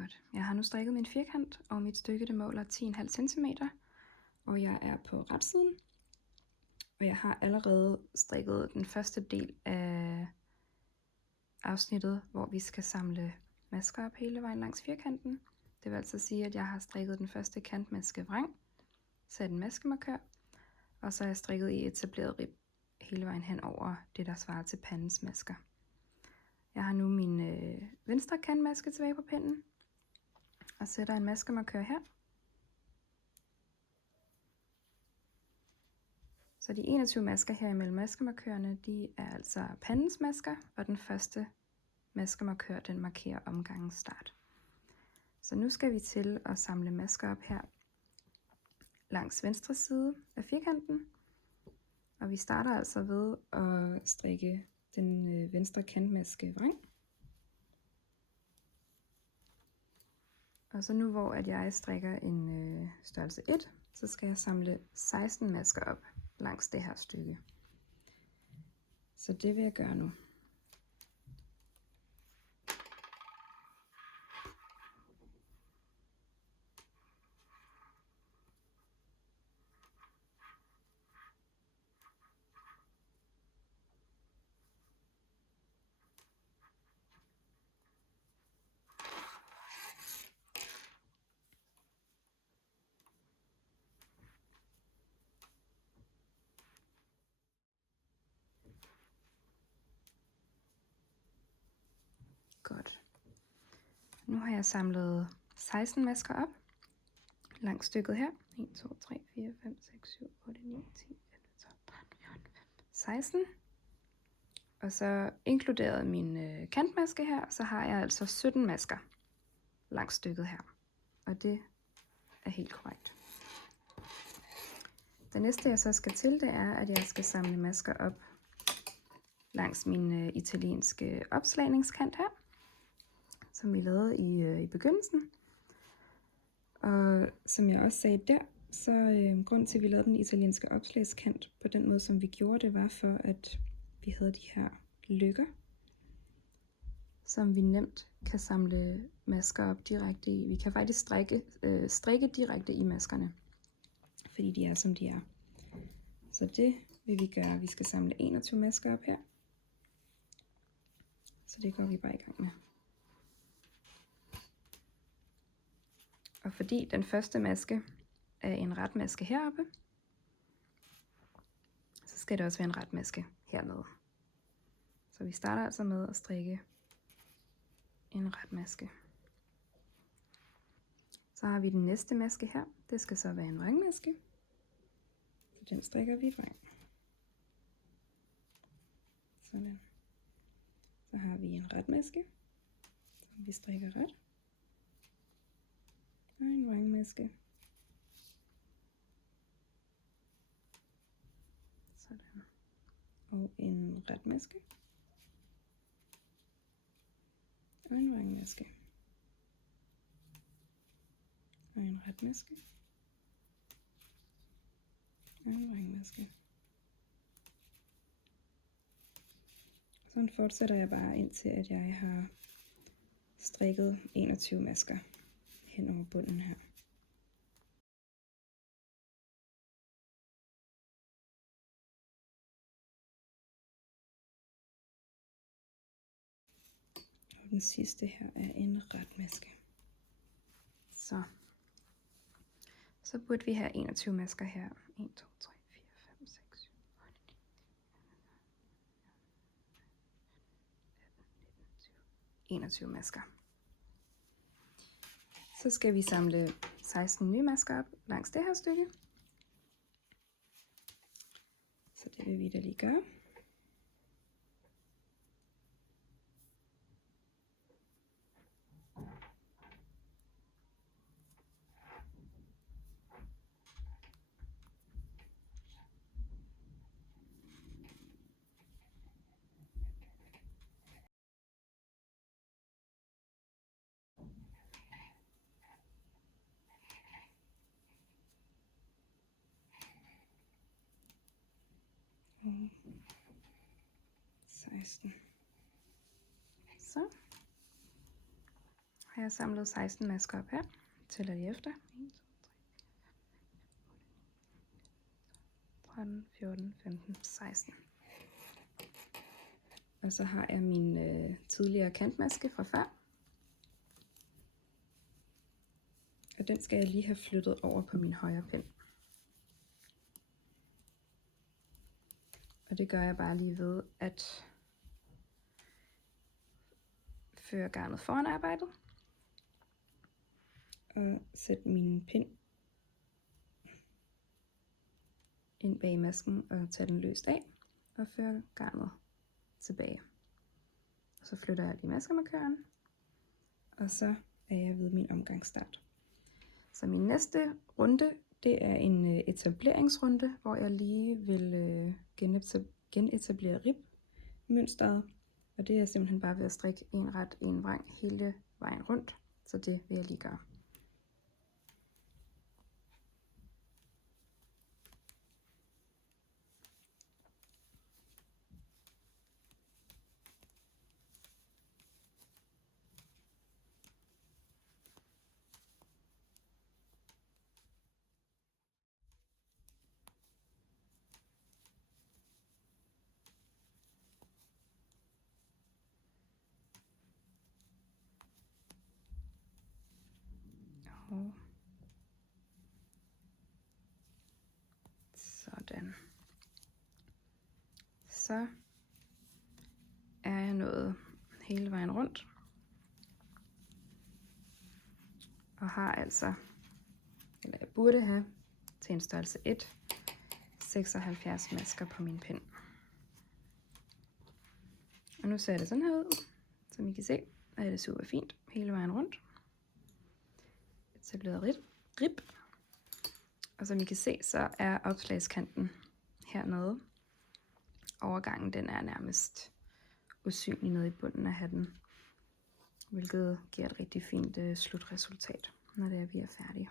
Godt. Jeg har nu strikket min firkant, og mit stykke det måler 10,5 cm, og jeg er på retsiden. Og jeg har allerede strikket den første del af afsnittet, hvor vi skal samle masker op hele vejen langs firkanten. Det vil altså sige, at jeg har strikket den første kantmaske vrang, sat en maskemarkør, og så har jeg strikket i etableret rib hele vejen hen over det, der svarer til pandens masker. Jeg har nu min venstre kantmaske tilbage på pinden, og sætter en maskemarkør her. Så de 21 masker her imellem maskemarkørerne, de er altså pandens masker, og den første maskemarkør, den markerer omgangens start. Så nu skal vi til at samle masker op her langs venstre side af firkanten. Og vi starter altså ved at strikke den venstre kantmaske vrang. Og så nu hvor at jeg strikker en størrelse 1, så skal jeg samle 16 masker op langs det her stykke. Så det vil jeg gøre nu. Godt. Nu har jeg samlet 16 masker op langs stykket her. 1, 2, 3, 4, 5, 6, 7, 8, 9, 10, 11, 12, 13, 14, 15, 16. Og så inkluderet min kantmaske her, så har jeg altså 17 masker langs stykket her. Og det er helt korrekt. Det næste jeg så skal til, det er, at jeg skal samle masker op langs min italienske opslagningskant her, som vi lavede i begyndelsen. Og som jeg også sagde der, så grunden til, at vi lavede den italienske opslagskant på den måde, som vi gjorde det, var for, at vi havde de her løkker, som vi nemt kan samle masker op direkte i. Vi kan faktisk strikke direkte i maskerne, fordi de er, som de er. Så det vil vi gøre. Vi skal samle 21 masker op her. Så det går vi bare i gang med. Og fordi den første maske er en ret maske heroppe, så skal det også være en ret maske hernede. Så vi starter altså med at strikke en ret maske. Så har vi den næste maske her. Det skal så være en vrangmaske. Så den strikker vi vrang. Sådan. Så har vi en ret maske, som vi strikker ret. Og en vrangmaske. Sådan. Og en ret maske. Og en vrangmaske. Og en ret maske. Og en vrangmaske. Sådan fortsætter jeg bare indtil at jeg har strikket 21 masker hen over bunden her. Og den sidste her er en ret maske. Så burde vi have 21 masker her. 1, 2, 3, 4, 5, 6, 7, 8, 21 masker. Så skal vi samle 16 nye masker op langs det her stykke. Så det vil vi da lige gøre. Og 16. Så. har jeg samlet 16 masker op her. Tæller lige efter. 1, 2, 3, 13, 14, 15, 16. Og så har jeg min tidligere kantmaske fra før. Og den skal jeg lige have flyttet over på min højre pind. Og det gør jeg bare lige ved at føre garnet foran arbejdet. Og sætte min pind ind bag masken og tage den løst af. Og føre garnet tilbage. Og så flytter jeg lige maskemarkøren. Og så er jeg ved min omgangsstart. Så min næste runde, det er en etableringsrunde, hvor jeg lige vil genetablere ribmønstret. Og det er simpelthen bare ved at strikke en ret, en vrang hele vejen rundt. Så det vil jeg lige gøre. Og sådan. Så er jeg nået hele vejen rundt. Og har altså, eller jeg burde have, til en størrelse 1, 76 masker på min pind. Og nu ser det sådan her ud. Som I kan se, er det super fint hele vejen rundt. Etableret rib. Og som I kan se, så er opslagskanten hernede. Overgangen den er nærmest usynlig nede i bunden af hatten. Hvilket giver et rigtig fint slutresultat, når det er, vi er færdige.